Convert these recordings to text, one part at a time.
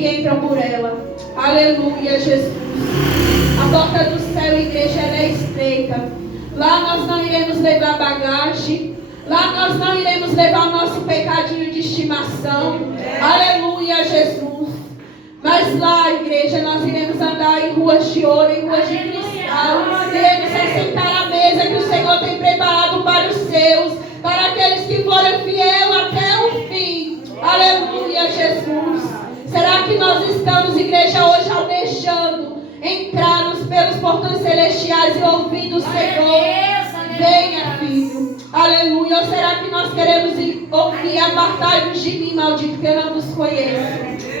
que entram por ela. Aleluia, Jesus. A porta do céu, igreja, ela é estreita. Lá nós não iremos levar bagagem. Lá nós não iremos levar o nosso pecadinho de estimação. Aleluia, Jesus. Mas lá, igreja, nós iremos andar em ruas de ouro, em ruas de cristal. Iremos assentar à mesa que o Senhor tem preparado para os seus, para aqueles que forem fiel até o fim. Aleluia, Jesus. Será que nós estamos, igreja, hoje almejando entrarmos pelos portões celestiais e ouvindo o Senhor? Venha, filho. Aleluia. Ou será que nós queremos ouvir: apartai-vos de mim, maldito, que eu não vos conheço?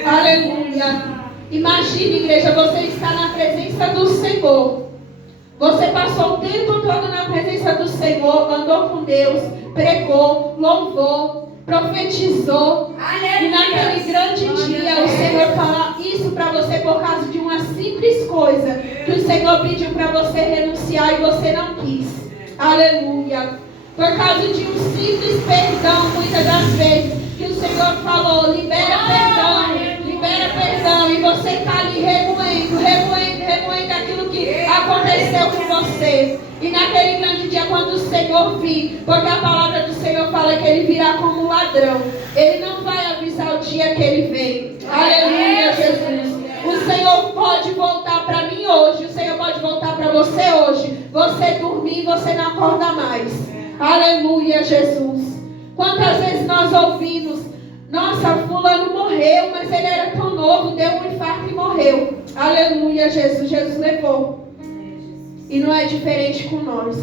Aleluia. Imagine, igreja, você está na presença do Senhor. Você passou o tempo todo na presença do Senhor, andou com Deus, pregou, louvou, profetizou. Aleluia. E naquele grande dia o Senhor fala isso para você por causa de uma simples coisa que o Senhor pediu para você renunciar e você não quis. Aleluia. Por causa de um simples perdão, muitas das vezes, que o Senhor falou: libera perdão, e você está ali remoendo aquilo que aconteceu com você. E naquele grande dia, quando o Senhor vir, porque a palavra do Senhor fala que Ele virá como ladrão, Ele não vai avisar o dia que Ele vem. Aleluia, Jesus. O Senhor pode voltar para mim hoje, o Senhor pode voltar para você hoje. Você dormir e você não acorda mais. Aleluia, Jesus. Quantas vezes nós ouvimos: nossa, fulano morreu, mas ele era tão novo, deu um infarto e morreu. Aleluia, Jesus. Jesus levou. E não é diferente com nós.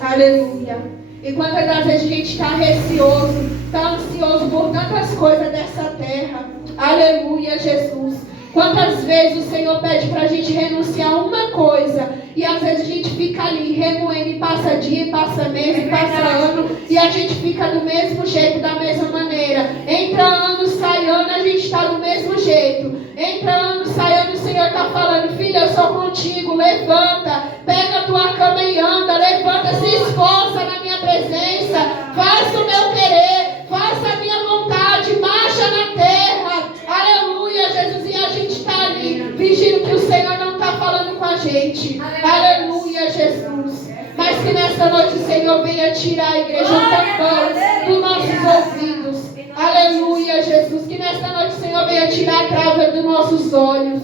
Aleluia. E quantas das vezes a gente está receoso, está ansioso por tantas coisas dessa terra. Aleluia, Jesus. Quantas vezes o Senhor pede para a gente renunciar a uma coisa, e às vezes a gente fica ali remoendo, e passa dia, passa mês, e passa ano, e a gente fica do mesmo jeito, da mesma maneira. Entra ano, sai ano, a gente está do mesmo jeito. Entra ano, sai ano, o Senhor está falando: filha, eu sou contigo, levanta, pega a tua cama e anda, levanta, se esforça na minha presença, faça o meu querer, faça a minha vontade, marcha na terra. Aleluia, Jesus. E a gente está ali fingindo que o Senhor não está falando com a gente. Aleluia, Jesus. Mas que nesta noite o Senhor venha tirar, a igreja, o tampão dos nossos ouvidos. Aleluia, Jesus. Que nesta noite o Senhor venha tirar a trava dos nossos olhos,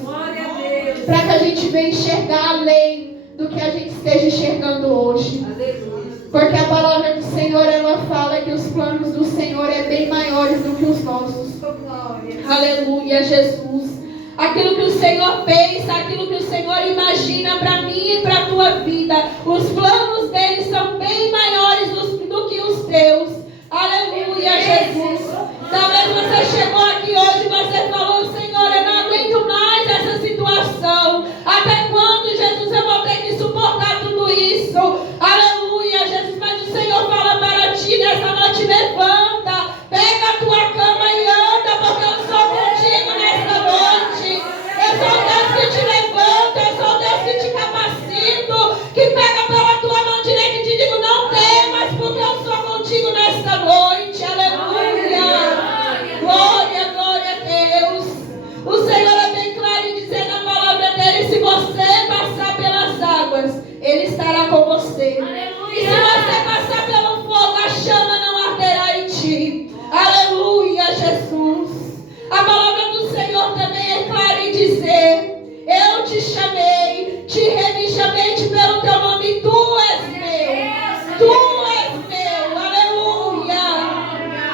para que a gente venha enxergar além do que a gente esteja enxergando hoje. Porque a palavra do Senhor, ela fala que os planos do Senhor é bem maiores do que os nossos. Aleluia, Jesus. Aquilo que o Senhor pensa, aquilo que o Senhor imagina para mim e para a tua vida, os planos dele são bem maiores do que os teus. Aleluia, Jesus. Talvez você chegou aqui hoje e você falou: Senhor, eu não aguento mais essa situação. Até quando, Jesus, eu vou ter que suportar tudo isso? Aleluia, Jesus. Mas o Senhor fala para ti nessa noite: levanta, pega a tua cama e anda, porque eu sou contigo nessa noite. Eu sou o Deus que te levanta, eu sou o Deus que te capacito, que pega pela tua mão direita e te digo: não temas, porque eu sou contigo nesta noite. Aleluia. Glória, glória a Deus. O Senhor é bem claro em dizer na palavra dele: se você passar pelas águas, Ele estará com você. Aleluia. E se você passar pelo fogo, a chama não arderá em ti. Aleluia, Jesus. A palavra do Senhor também é clara em dizer: eu te chamei, te remi, chamei-te pelo teu nome, tu és meu. Tu és meu. Aleluia.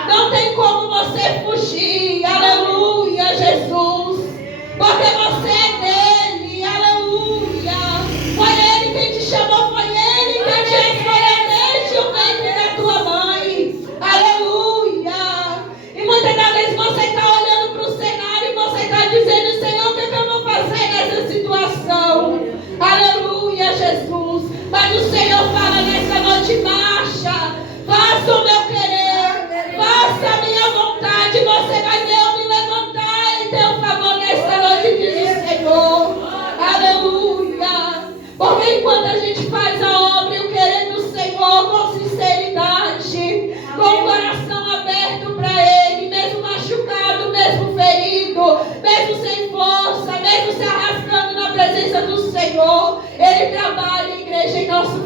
Não tem como você fugir. Aleluia, Jesus. Porque você é dele. Aleluia. Foi ele quem te chamou, foi ele quem te escolheu desde o ventre da tua mãe. Aleluia. E muitas das vezes você está olhando para o cenário e você está dizendo: Senhor, o que eu vou fazer nessa situação? Aleluia, Jesus. Mas o Senhor fala nessa noite: marcha, faça o meu querer, faça a minha vontade. Você vai ver eu me levantar em teu favor nesta noite, diz o Senhor. Aleluia. Porque enquanto a gente faz a obra e o querer do Senhor com sinceridade, com o coração aberto para Ele, mesmo machucado, mesmo ferido, mesmo sem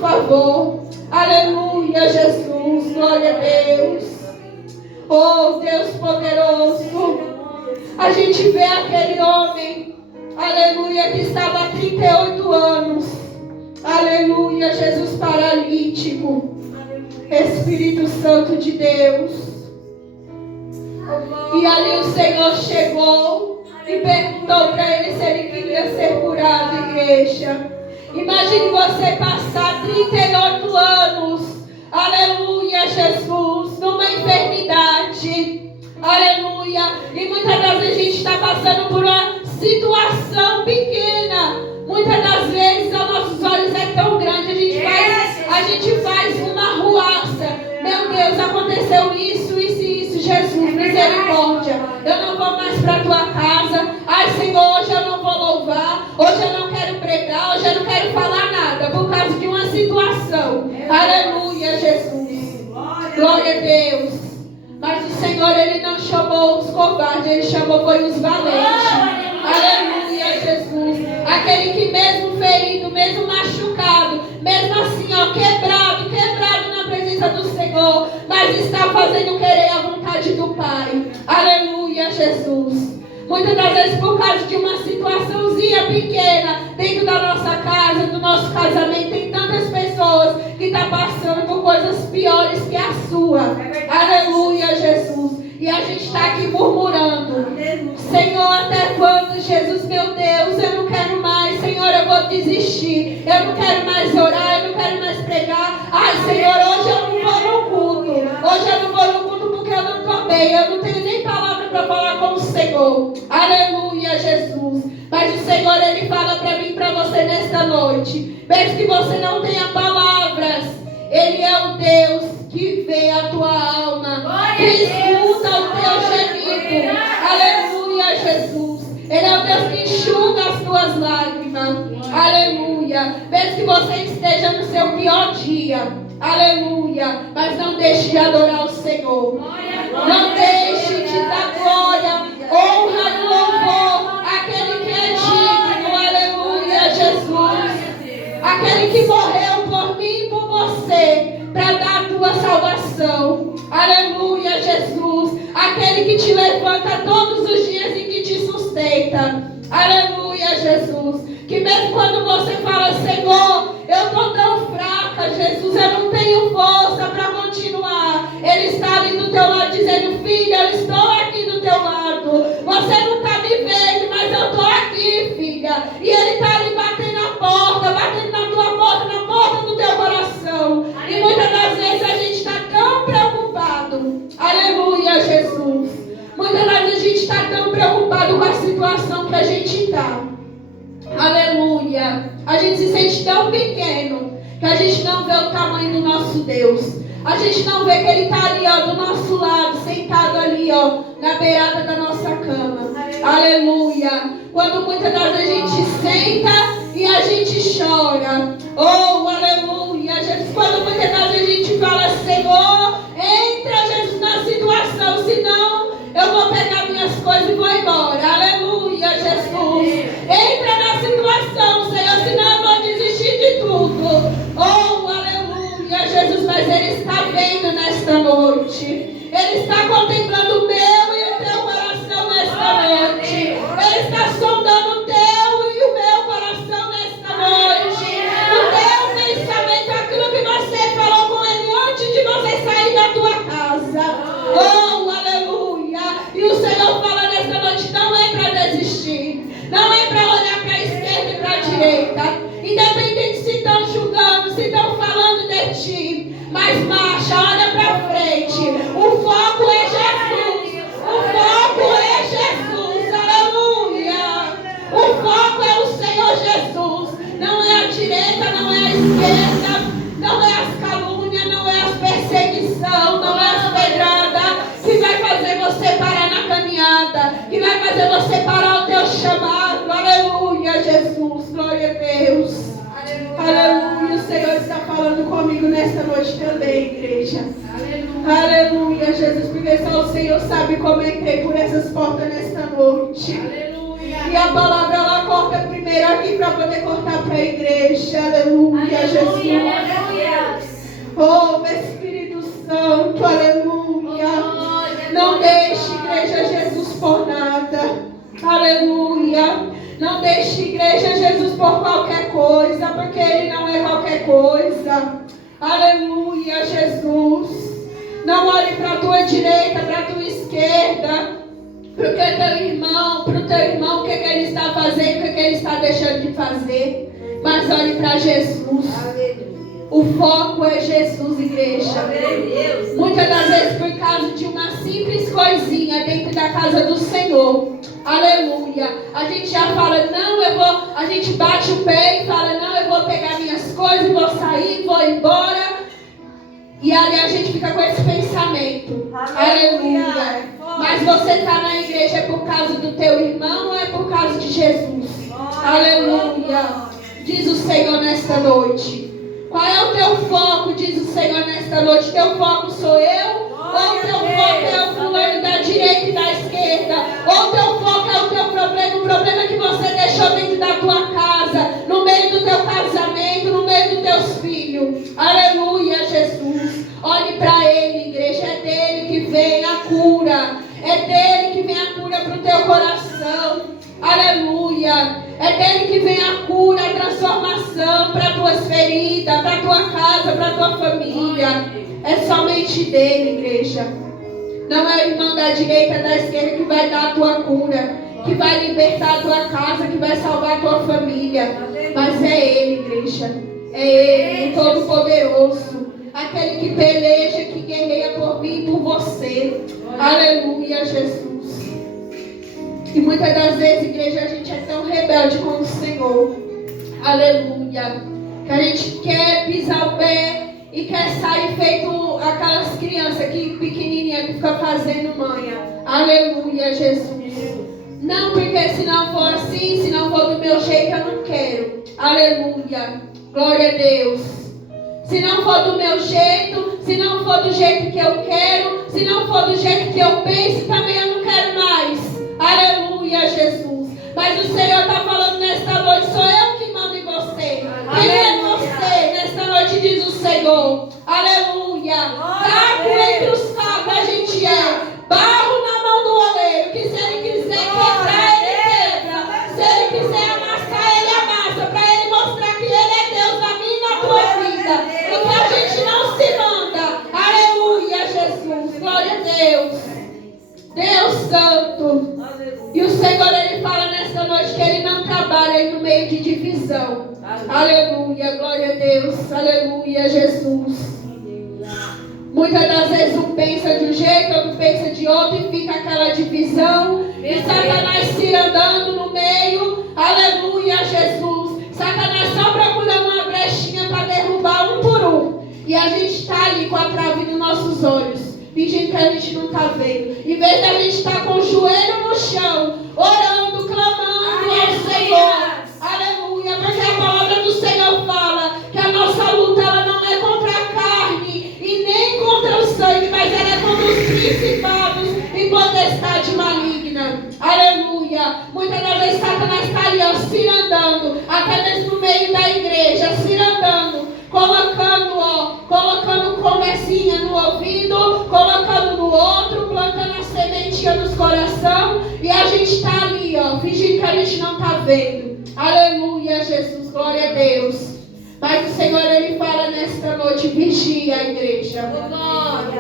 favor. Aleluia, Jesus. Glória a Deus. Oh, Deus poderoso. A gente vê aquele homem, aleluia, que estava há 38 anos. Aleluia, Jesus paralítico. Espírito Santo de Deus. E ali o Senhor chegou e perguntou para ele se ele queria ser curado, igreja. Imagine você passar 38 anos, aleluia, Jesus, numa enfermidade, aleluia. E muitas das vezes a gente está passando por uma situação pequena. Muitas das vezes aos nossos olhos é tão grande, a gente faz uma ruaça. Meu Deus, aconteceu isso, Jesus, misericórdia. Eu não vou mais para a tua casa. Ai, Senhor, hoje eu não vou louvar. Hoje eu não quero pregar. Hoje eu não quero falar nada por causa de uma situação. Aleluia, Jesus. Glória a Deus. Mas o Senhor, Ele não chamou os covardes. Ele chamou foi os valentes. Aleluia, Jesus. Aquele que mesmo ferido, mesmo machucado, mesmo assim, ó, quebrado na presença do Senhor, mas está fazendo querer a vontade do Pai. Aleluia, Jesus. Muitas das vezes por causa de uma situaçãozinha pequena dentro da nossa casa, do nosso casamento, tem tantas pessoas que estão passando por coisas piores que a sua. Aleluia, Jesus. E a gente está aqui murmurando. Senhor, até quando, Jesus, meu Deus, eu não quero mais. Senhor, eu vou desistir. Eu não quero mais orar, eu não quero mais pregar. Ai, Senhor, hoje eu não vou no culto. Hoje eu não vou no culto porque eu não estou bem. Eu não tenho nem palavra para falar com o Senhor. Aleluia, Jesus. Mas o Senhor, Ele fala para mim e para você nesta noite. Mesmo que você não tenha palavras, Ele é o Deus que vê a tua alma, que escuta o teu gemido. Aleluia, Jesus. Ele é o Deus que enxuga as tuas lágrimas. Aleluia. Mesmo que você esteja no seu pior dia. Aleluia. Mas não deixe de adorar o Senhor. Não deixe de dar glória, honra e louvor àquele que é digno. Aleluia, Jesus. Aquele que morreu por mim e por você, para dar a tua salvação. Aleluia, Jesus. Aquele que te levanta todos os dias e que te sustenta. Aleluia, Jesus. Que mesmo quando você fala, Senhor, eu estou tão fraca, Jesus, eu não tenho força para continuar. Ele está ali do teu lado dizendo, filha, eu estou aqui do teu lado. Você não está me vendo, mas eu estou aqui, filha. E Ele está ali batendo na porta, batendo na tua porta, na porta do teu coração. E muitas das vezes a gente está tão preocupado. Aleluia, Jesus. Muitas das vezes a gente está tão preocupado com a situação que a gente está. Aleluia. A gente se sente tão pequeno que a gente não vê o tamanho do nosso Deus. A gente não vê que Ele está ali, ó, do nosso lado, sentado ali, ó, na beirada da nossa cama. Aleluia. Quando muitas das vezes a gente senta e a gente chora. Oh, aleluia, Jesus. Quando muitas das vezes a gente fala, Senhor, entra, Jesus, na situação, senão eu vou pegar minhas coisas e vou embora. Aleluia, Jesus. Entra na situação, Senhor, senão eu vou desistir de tudo. Oh, aleluia, Jesus. Mas Ele está vendo nesta noite. Ele está contemplando o meu e o teu coração nesta noite. Ele está sondando o teu e o meu coração nesta noite. O teu pensamento, aquilo que você falou com Ele antes de você sair da tua casa. Oh, aleluia. E o Senhor fala nesta noite, não é para desistir. Não é para olhar para a esquerda e para a direita. Independente se estão julgando, se estão falando de ti. Mas marcha, olha para frente. O foco é Jesus. O foco é Jesus. Aleluia. O foco é o Senhor Jesus. Não é a direita, não é a esquerda. Não é as calúnias, não é as perseguição, não é as pedradas que vai fazer você parar na caminhada, que vai fazer você parar o teu chamado. Aleluia, Jesus. Glória a Deus. Aleluia. O Senhor está falando comigo nesta noite também, igreja. Aleluia, Jesus. Porque só o Senhor sabe como entrei por essas portas nesta noite. Aleluia. E a palavra ela corta primeiro aqui para poder cortar para a igreja. Aleluia, Jesus. Oh, Espírito Santo, aleluia. Não deixe, igreja, Jesus por nada. Aleluia. Não deixe, igreja, Jesus por qualquer coisa, porque Ele não é qualquer coisa. Aleluia, Jesus. Não olhe para a tua direita, para a tua esquerda, para o teu irmão, o que ele está fazendo, o que ele está deixando de fazer. Mas olhe para Jesus. Aleluia. O foco é Jesus, igreja. Muitas das vezes por causa de uma simples coisinha dentro da casa do Senhor. Aleluia. A gente já fala, não, a gente bate o pé e fala, não, eu vou pegar minhas coisas, vou sair, vou embora. E ali a gente fica com esse pensamento. Aleluia. Mas você está na igreja é por causa do teu irmão ou é por causa de Jesus? Aleluia. Diz o Senhor nesta noite. Qual é o teu foco, diz o Senhor nesta noite? Teu foco sou eu? Ou o teu foco é o fulano da direita e da esquerda? Ou o teu foco é o teu problema, o problema que você deixou dentro da tua casa, no meio do teu casamento, no meio dos teus filhos? Aleluia, Jesus. Olhe para Ele, igreja. É dele que vem a cura. É dele que vem a cura para o teu coração. Aleluia. É dele que vem a cura, a transformação para as tuas feridas, para a tua casa, para a tua família. É somente dele, igreja. Não é o irmão da direita, da esquerda que vai dar a tua cura, que vai libertar a tua casa, que vai salvar a tua família. Mas é Ele, igreja. É Ele, o Todo-Poderoso. Aquele que peleja, que guerreia por mim e por você. Aleluia, Jesus. E muitas das vezes, igreja, a gente é tão rebelde com o Senhor. Aleluia. Que a gente quer pisar o pé e quer sair feito aquelas crianças que pequenininha que fica fazendo manha. Aleluia, Jesus. Não, porque se não for assim, se não for do meu jeito, eu não quero. Aleluia. Glória a Deus. Se não for do meu jeito, se não for do jeito que eu quero, se não for do jeito que eu penso, também eu não quero mais. Aleluia, Jesus. Mas o Senhor está falando nesta noite, sou eu que mando em você. Quem é você? Nesta noite diz o Senhor. Aleluia. Barco entre os cacos a gente é. Barro na mão do oleiro, que se ele quiser quebrar, ele quebra. Se ele quiser amassar, ele amassa. Para ele mostrar que ele é Deus na minha e na tua vida. E que a gente não se manda. Aleluia, Jesus. Glória a Deus. Deus Santo. E o Senhor, Ele fala nesta noite que Ele não trabalha aí no meio de divisão. Aleluia, glória a Deus. Aleluia, Jesus. Muitas das vezes um pensa de um jeito, outro pensa de outro e fica aquela divisão. E Satanás se andando no meio. Aleluia, Jesus. Satanás só procurando uma brechinha para derrubar um por um. E a gente está ali com a trave nos nossos olhos, fingindo que a gente não está vendo. Em vez da gente estar com o joelho no chão, orando, clamando ao Senhor. Aleluia. Porque a palavra do Senhor fala que a nossa luta ela não é contra a carne e nem contra o sangue, mas ela é contra os principados e potestade maligna. Aleluia. Muitas das vezes Satanás está ali, ó, cirandando, até mesmo no meio da igreja, cirandando, colocando conversinha no ouvido, colocando no outro, plantando a sementinha nos coração, e a gente está ali, ó, fingindo que a gente não está vendo. Aleluia, Jesus, glória a Deus. Mas o Senhor, Ele fala nesta noite, vigia a igreja.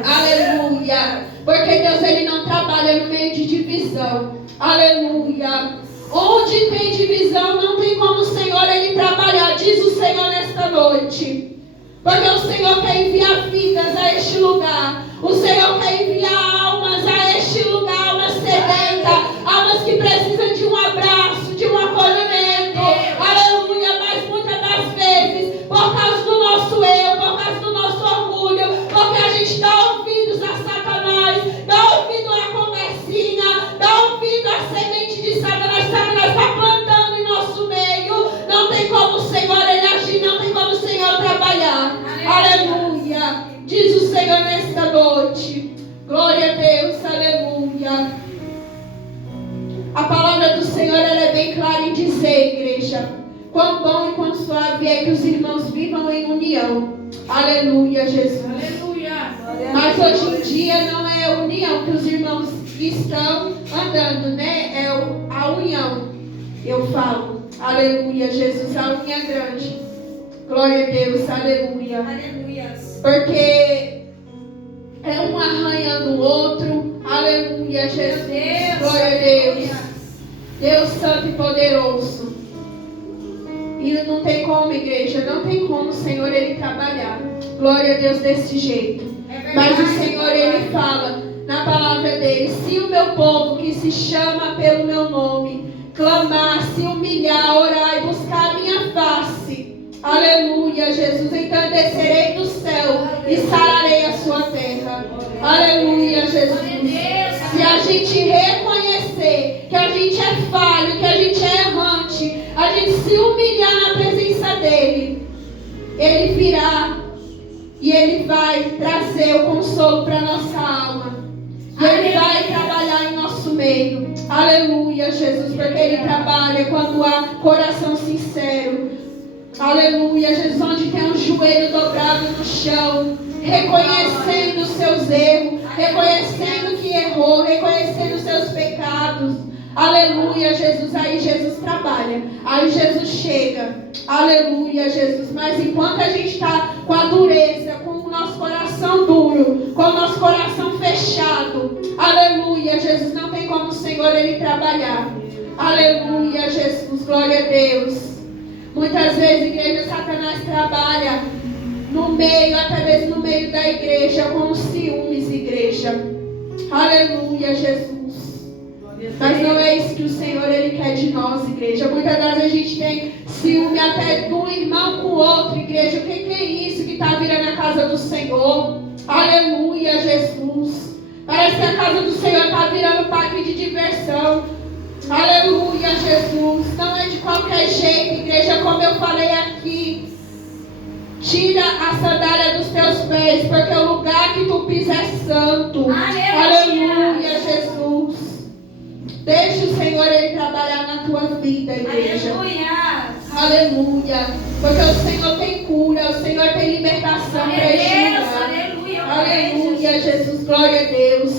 Aleluia. Porque Deus, Ele não trabalha no meio de divisão. Aleluia. Onde tem divisão, não tem como o Senhor, Ele trabalhar, diz o Senhor nesta noite. Porque o Senhor quer enviar vidas a este lugar. O Senhor quer enviar almas a este lugar, almas sedentas, almas que precisam de um abraço, de um acolhimento. Aleluia, mas muitas das vezes, por causa do nosso eu, por causa do nosso orgulho, porque a gente dá ouvidos a Satanás, dá ouvido à conversinha, dá ouvido à semente de Satanás. Satanás está plantando em nosso meio. Não tem como o Senhor Ele agir, não tem como o Senhor trabalhar. Aleluia. Diz o Senhor nesta noite. Glória a Deus. Aleluia. A palavra do Senhor ela é bem clara em dizer sei, igreja, quão bom e quão suave é que os irmãos vivam em união. Aleluia, Jesus. Aleluia. Mas hoje em dia não é a união que os irmãos estão andando, né? É a união. Eu falo. Aleluia, Jesus. A unha grande. Glória a Deus. Aleluia. Aleluia. Porque é um arranhando o outro. Aleluia, Jesus. Glória a Deus. Deus Santo e Poderoso. E não tem como, igreja, não tem como o Senhor ele trabalhar. Glória a Deus desse jeito. Mas o Senhor ele fala na palavra dele: se o meu povo que se chama pelo meu nome clamar, se humilhar, orar e buscar a minha face, aleluia, Jesus, então descerei do céu e sararei a sua terra. Aleluia, Jesus. Se a gente reconhecer que a gente é falho, que a gente é errante, a gente se humilhar na presença dele, ele virá e ele vai trazer o consolo para nossa alma. E ele vai trabalhar em nosso meio. Aleluia, Jesus, porque ele trabalha quando há coração sincero. Aleluia, Jesus, onde tem um joelho dobrado no chão, reconhecendo os seus erros, reconhecendo que errou, reconhecendo os seus pecados. Aleluia, Jesus. Aí Jesus trabalha. Aí Jesus chega. Aleluia, Jesus. Mas enquanto a gente está com a dureza, com o nosso coração duro, com o nosso coração fechado, aleluia, Jesus, não tem como o Senhor ele trabalhar. Aleluia, Jesus. Glória a Deus. Muitas vezes, igreja, Satanás trabalha no meio, até mesmo no meio da igreja, com ciúmes, igreja. Aleluia, Jesus. Mas não é isso que o Senhor ele quer de nós, igreja. Muitas das vezes a gente tem ciúme até de um irmão com o outro, igreja. O que é isso que está virando a casa do Senhor? Aleluia, Jesus. Parece que a casa do Senhor está virando parque de diversão. Aleluia, Jesus. Não é de qualquer jeito, igreja, como eu falei aqui. Tira a sandália dos teus pés, porque o lugar que tu pisa é santo. Aleluia, Jesus. Deixa o Senhor ele trabalhar na tua vida, igreja. Aleluia. Porque o Senhor tem cura, o Senhor tem libertação para este lugar. Aleluia, Jesus. Glória a Deus.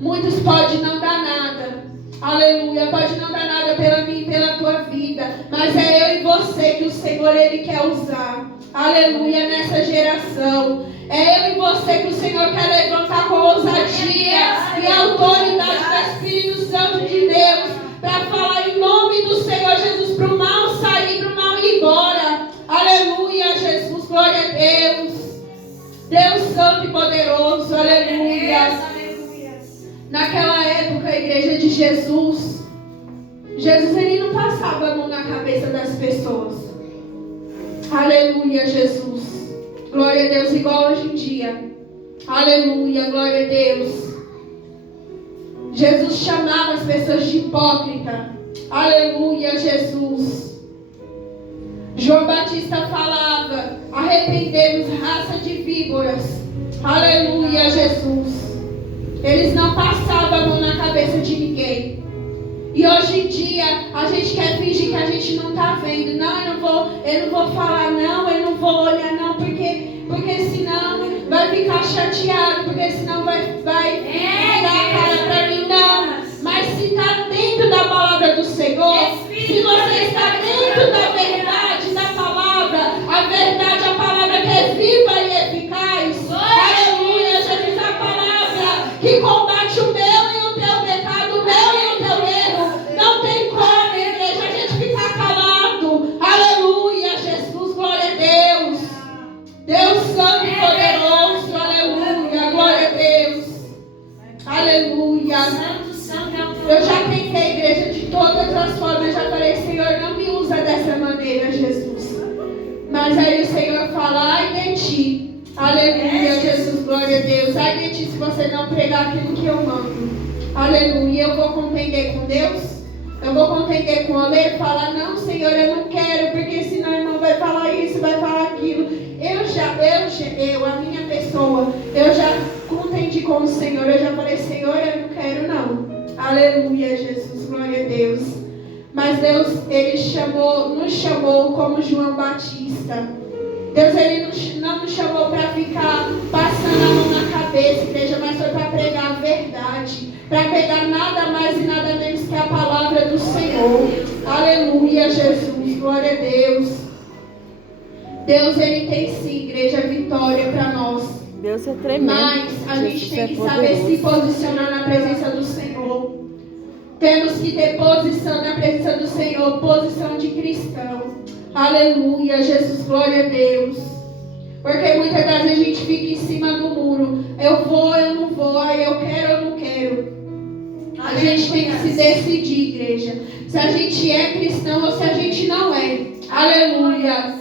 Muitos podem não dar nada. Aleluia. Pode não dar nada pela mim e pela tua vida. Mas é eu e você que o Senhor ele quer usar. Aleluia, nessa geração. É eu e você que o Senhor quer levantar com ousadia e autoridade do Espírito Santo de Deus para falar em nome do Senhor Jesus, para o mal sair, para o mal ir embora. Aleluia, Jesus, glória a Deus. Deus Santo e Poderoso, aleluia. Naquela época, a igreja de Jesus, ele não passava a mão na cabeça das pessoas. Aleluia, Jesus. Glória a Deus, igual hoje em dia. Aleluia, glória a Deus. Jesus chamava as pessoas de hipócrita. Aleluia, Jesus. João Batista falava: arrependemos, raça de víboras. Aleluia, Jesus. Eles não passavam a mão na cabeça de ninguém. E hoje em dia a gente quer fingir que a gente não está vendo. Não, eu não vou falar não, eu não vou olhar não, porque senão vai ficar chateado, porque senão vai dar a cara para mim. Não, mas se está dentro da palavra do Senhor, se você está dentro da verdade, da palavra, a palavra que é viva e eficaz. Aleluia, Jesus, a palavra que combate o meu e o teu pecado, o meu e o teu erro. Não tem como, igreja, a gente ficar calado. Aleluia, Jesus, glória a Deus. Deus Santo e Poderoso, aleluia, glória a Deus. Aleluia. Eu já tentei, igreja, de todas as formas. Eu já falei: Senhor, não me usa dessa maneira, Jesus. Mas aí o Senhor fala: ai de ti. Aleluia, Jesus, glória a Deus. Ai de ti se você não pregar aquilo que eu mando. Aleluia. Eu vou contender com Deus? Eu vou contender com o oleiro e falar: não, Senhor, eu não quero, porque senão o irmão vai falar isso, vai falar aquilo. A minha pessoa, eu já contendi com o Senhor. Eu já falei: Senhor, eu não quero não. Aleluia, Jesus, glória a Deus. Mas Deus, Ele nos chamou como João Batista. Deus, Ele não nos chamou para ficar passando a mão na cabeça, igreja, mas foi para pregar a verdade, para pegar nada mais e nada menos que a palavra do Senhor. Aleluia, Jesus, glória a Deus. Deus, Ele tem sim, igreja, vitória para nós. Deus é tremendo. Mas a gente tem que saber se posicionar na presença do Senhor. Temos que ter posição na presença do Senhor, posição de cristão. Aleluia, Jesus, glória a Deus. Porque muitas das vezes a gente fica em cima do muro. Eu vou, eu não vou, aí eu quero, eu não quero. A gente tem que se decidir, igreja. Se a gente é cristão ou se a gente não é. Aleluia.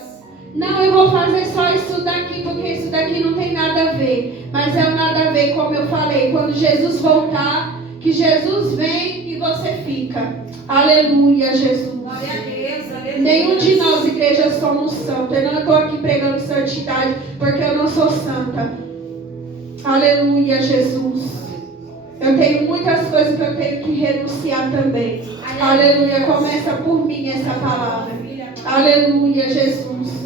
Não, eu vou fazer só isso daqui, porque isso daqui não tem nada a ver. Mas é nada a ver, como eu falei, quando Jesus voltar, que Jesus vem e você fica. Aleluia, Jesus. Glória a Deus, aleluia. Nenhum de nós, igreja, somos santos. Eu não estou aqui pregando santidade, porque eu não sou santa. Aleluia, Jesus. Eu tenho muitas coisas que eu tenho que renunciar também. Aleluia, começa por mim essa palavra. Aleluia, Jesus.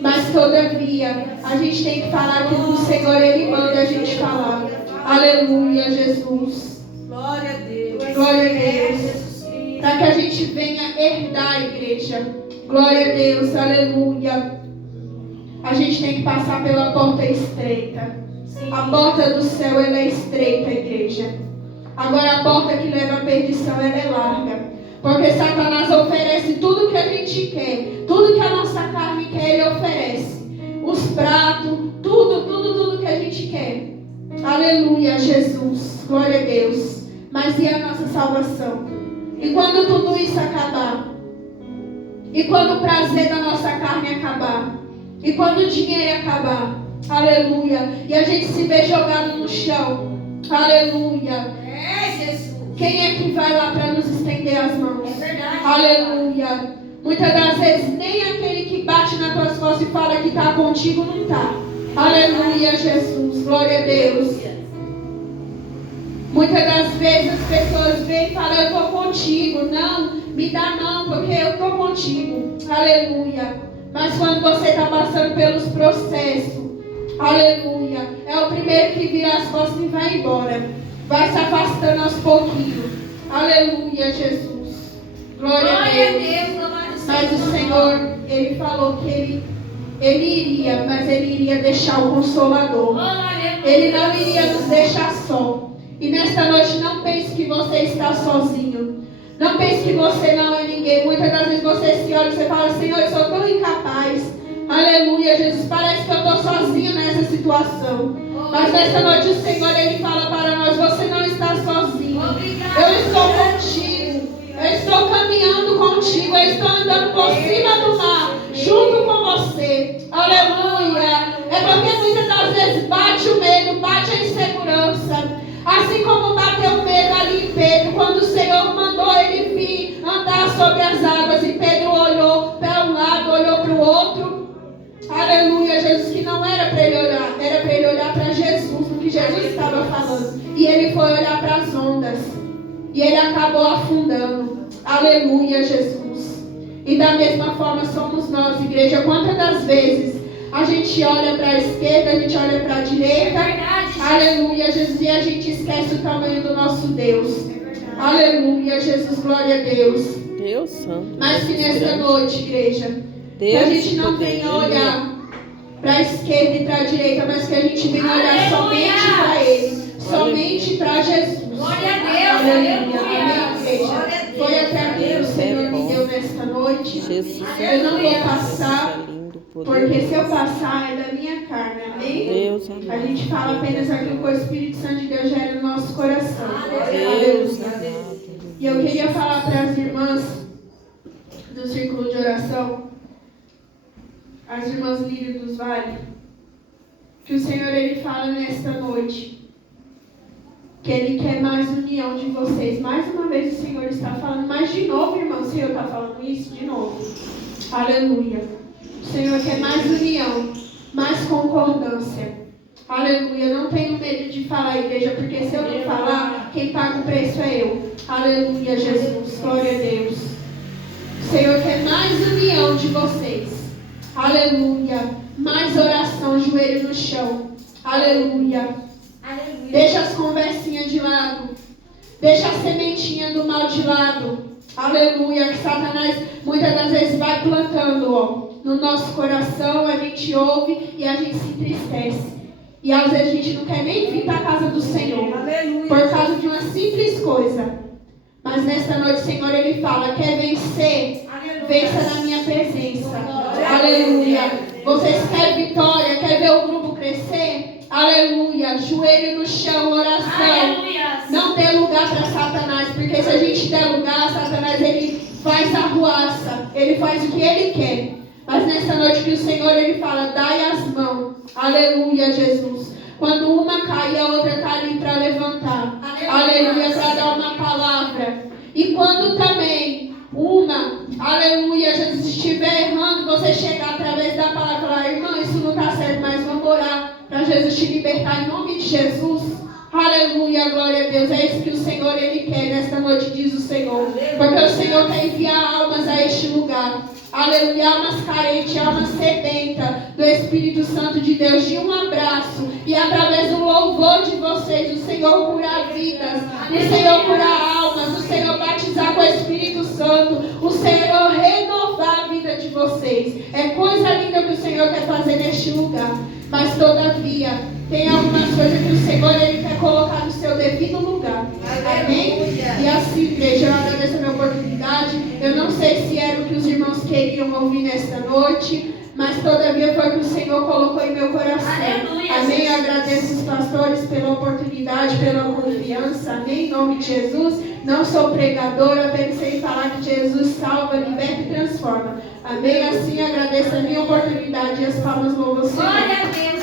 Mas todavia, a gente tem que falar aquilo que o Senhor, Ele manda a gente falar. Aleluia, Jesus. Glória a Deus. Glória a Deus. Para que a gente venha herdar a igreja. Glória a Deus, aleluia. A gente tem que passar pela porta estreita. A porta do céu, ela é estreita, igreja. Agora a porta que leva à perdição, ela é larga. Porque Satanás oferece tudo que a gente quer. Tudo que a nossa carne quer, ele oferece. Os pratos, tudo que a gente quer. Aleluia, Jesus. Glória a Deus. Mas e a nossa salvação? E quando tudo isso acabar? E quando o prazer da nossa carne acabar? E quando o dinheiro acabar? Aleluia. E a gente se vê jogado no chão. Aleluia. É, Jesus. Quem é que vai lá para nos estender as mãos? É verdade. Aleluia. Muitas das vezes nem aquele que bate nas tuas costas e fala que está contigo não está. Aleluia, Jesus. Glória a Deus. Muitas das vezes as pessoas vêm e falam, eu estou contigo. Não, me dá não, porque eu estou contigo. Aleluia. Mas quando você está passando pelos processos, aleluia, é o primeiro que vira as costas e vai embora. Vai se afastando aos pouquinhos. Aleluia, Jesus. Glória a Deus. Mas o Senhor, Ele falou que Ele iria, mas Ele iria deixar o Consolador. Ele não iria nos deixar só. E nesta noite não pense que você está sozinho. Não pense que você não é ninguém. Muitas das vezes você se olha e você fala, Senhor, eu sou tão incapaz. Aleluia, Jesus, parece que eu estou sozinho nessa situação. Mas nessa noite o Senhor, Ele fala para nós, você não está sozinho. Eu estou contigo. Eu estou caminhando contigo. Eu estou andando por cima do mar, junto com você. Aleluia. É porque muitas das vezes bate o medo, bate a insegurança. Assim como bateu o medo ali em Pedro, quando o Senhor mandou ele vir andar sobre as águas. E Pedro olhou para um lado, olhou para o outro. Aleluia, Jesus, que não era para ele olhar, era para ele olhar para Jesus, no que Jesus estava falando. E ele foi olhar para as ondas. E ele acabou afundando. Aleluia, Jesus. E da mesma forma somos nós, igreja. Quantas das vezes a gente olha para a esquerda, a gente olha para a direita. Aleluia, Jesus. E a gente esquece o tamanho do nosso Deus. Aleluia, Jesus. Glória a Deus. Deus santo. Mas que nesta noite, igreja, que a gente não venha olhar para a esquerda e para a direita, mas que a gente venha olhar somente para Ele, somente para Jesus. Glória a Deus, aleluia. aleluia. Amém, igreja. Foi até aqui que o Senhor me deu nesta noite. Eu não vou passar, porque se eu passar é da minha carne. Amém? A gente fala apenas aquilo que o Espírito Santo de Deus gera no nosso coração. Aleluia. E eu queria falar para as irmãs do círculo de oração, as irmãs Lírio dos Vales, que o Senhor, Ele fala nesta noite que Ele quer mais união de vocês. Mais uma vez o Senhor está falando, mas de novo, irmão, o Senhor está falando isso de novo. Aleluia. O Senhor quer mais união, mais concordância. Aleluia. Não tenho medo de falar, igreja, porque se eu não falar, quem paga o preço é eu. Aleluia, Jesus. Glória a Deus. de vocês. Aleluia. Mais oração, joelho no chão. Aleluia. Aleluia. Deixa as conversinhas de lado. Deixa a sementinha do mal de lado. Aleluia. Que Satanás muitas das vezes vai plantando, ó, no nosso coração. A gente ouve e a gente se entristece. E às vezes a gente não quer nem vir da casa do Senhor. Aleluia. Por causa de uma simples coisa. Mas nesta noite o Senhor ele fala: quer vencer? Aleluia. Vença na minha presença. Aleluia. Vocês querem vitória? Quer ver o grupo crescer? Aleluia. Joelho no chão, oração. Aleluia. Não dê lugar para Satanás, porque se a gente der lugar, Satanás ele faz arruaça, ele faz o que ele quer. Mas nessa noite que o Senhor ele fala: dai as mãos. Aleluia, Jesus. Quando uma cai, a outra está ali para levantar. Aleluia, para dar uma palavra. E quando também uma, aleluia, Jesus estiver errando, você chegar através da palavra e falar: irmão, isso não está certo, mas vamos orar para Jesus te libertar em nome de Jesus. Aleluia, glória a Deus. É isso que o Senhor ele quer nesta noite, diz o Senhor. Porque o Senhor quer enviar almas a este lugar. Aleluia, almas carentes, almas sedentas do Espírito Santo de Deus, de um abraço. E através do louvor de vocês, o Senhor curar vidas, o Senhor curar almas, o Senhor batizar com o Espírito Santo, o Senhor renovar a vida de vocês. É coisa linda que o Senhor quer fazer neste lugar. Mas todavia, tem algumas coisas que o Senhor ele quer colocar no seu devido lugar. Amém? E assim, igreja, eu agradeço a minha oportunidade. Eu não sei se era o que os irmãos queriam ouvir nesta noite, mas todavia foi o que o Senhor colocou em meu coração. Aleluia. Amém? Eu agradeço os pastores pela oportunidade, pela confiança. Amém? Em nome de Jesus. Não sou pregadora, apenas sei falar que Jesus salva, liberta e transforma. Amém? Assim agradeço a minha oportunidade e as palmas louvam o Senhor. Glória a Deus.